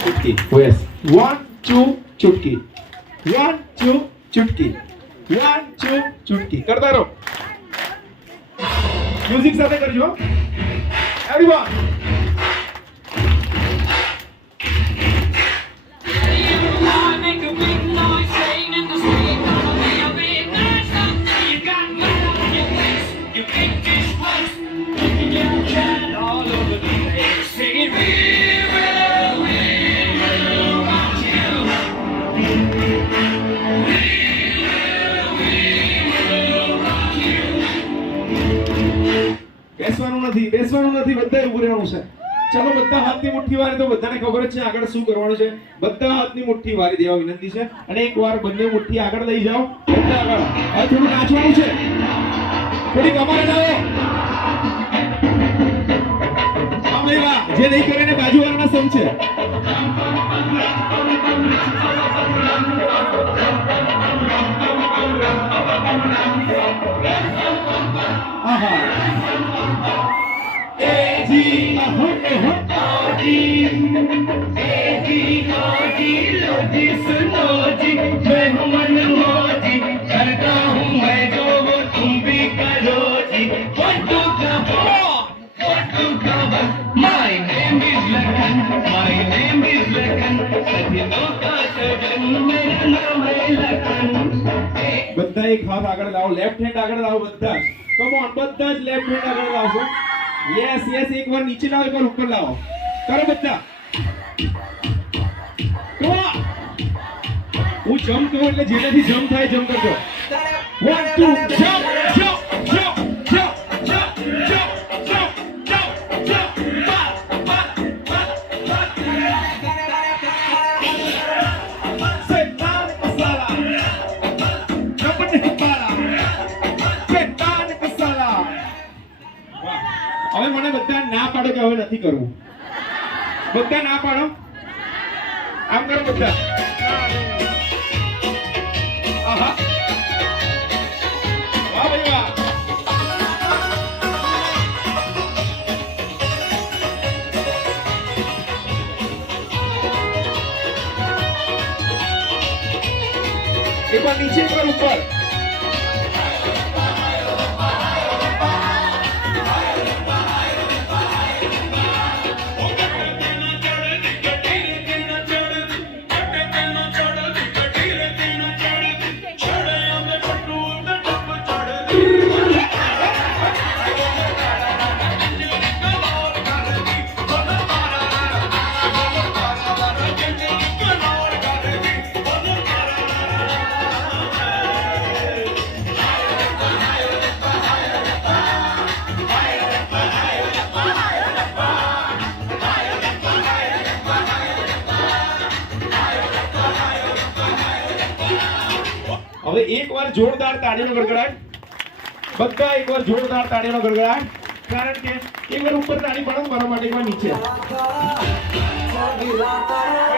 ચુટકી yes 1 2 ચુટકી 1 2 ચુટકી 1 2 ચુટકી કરતા રહો મ્યુઝિક સાથે કરજો એવરીવન બેસવાનું નથી બધાએ ઊભું રહેવાનું છે ચલો બધા હાથની મુઠ્ઠી વારી તો બધાને ખબર જ છે આગળ શું કરવાનું છે બધા હાથની મુઠ્ઠી વારી દેવા વિનંતી છે અને એકવાર બંને મુઠ્ઠી આગળ લઈ જાઓ બધા આગળ હવે થોડું નાચવાનું છે થોડી કમર હલાવો આમ લઈ વા જે નહીં કરે ને બાજુવાળાના સમ છે આહા બધા એક હાથ આગળ લાવો લેફ્ટ હેન્ડ આગળ લાવો બધા જ કમ ઓન બધા જ લેફ્ટ હેન્ડ આગળ લાવશો યસ યસ એકવાર નીચે લાવો એકવાર ઉપર લાવો કરો બધા કમ ઓન હું જમ્પ કરું એટલે જેનાથી જમ્પ થાય જમ્પ કરજો 1 2 jump jump jump jump jump jump jump jump હવે મને બધા ના પાડો કે હવે નથી કરવું બધા ના પાડો આમ કરો બધા આહા વાહ ભાઈ વાહ એક વાર નીચે એક વાર ઉપર હવે એકવાર જોરદાર તાળીનો ગડગડાટ બધા એકવાર જોરદાર તાળીનો ગડગડાટ કારણ કે એકવાર ઉપર તાળી પાડો મારા માટે એકવાર નીચે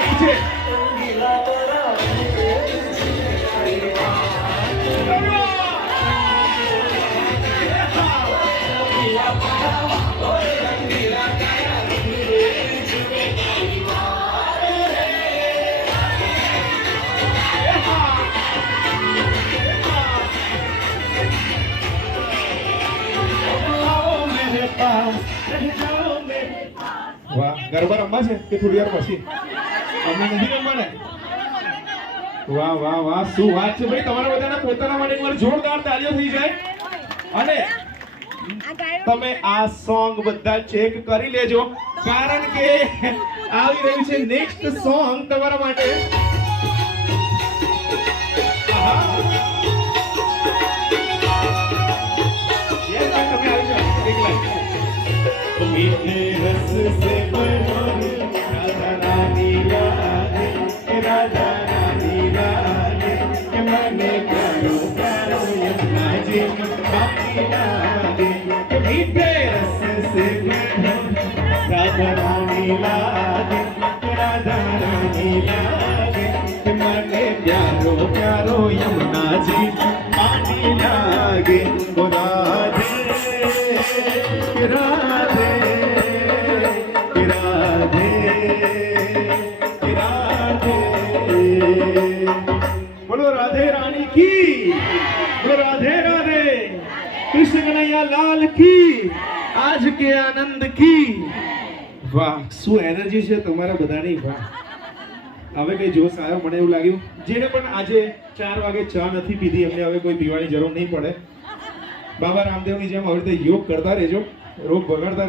નીચે વાહ ગરબા રમવા છે કે થોડી વાર પછી અમને નથી રમવાને વાહ વાહ વાહ શું વાત છે ભાઈ તમારા બધાના પોતાના માટે એકવાર જોરદાર તાળીઓ થઈ જાય અને તમે આ સોંગ બધા ચેક કરી લેજો કારણ કે આવી રહ્યું છે નેક્સ્ટ સોંગ તમારા માટે मीठे रस से बनोरे राधा रानी लागे राधा रानी लागे के मने प्यारो प्यारो यमुना जी बाकी लागे मीठे रस से बनोरे राधा रानी लागे के मने प्यारो प्यारो यमुना जी बाकी लागे राधे राधे राधे राधे रानी की, बोलो राधे राधे, कृष्ण कन्हैया लाल की, आज के आनंद की। વાહ, શું એનર્જી છે તમારા બધાની, વાહ. હવે કઈ જોશ આવ્યો, મને એવું લાગ્યું જેને પણ આજે 4 વાગે ચા નથી પીધી એમને હવે કોઈ પીવાની જરૂર નહીં પડે. બાબા રામદેવની જેમ હવે રીતે યોગ કરતા રહેજો, રોગ ભગાડતા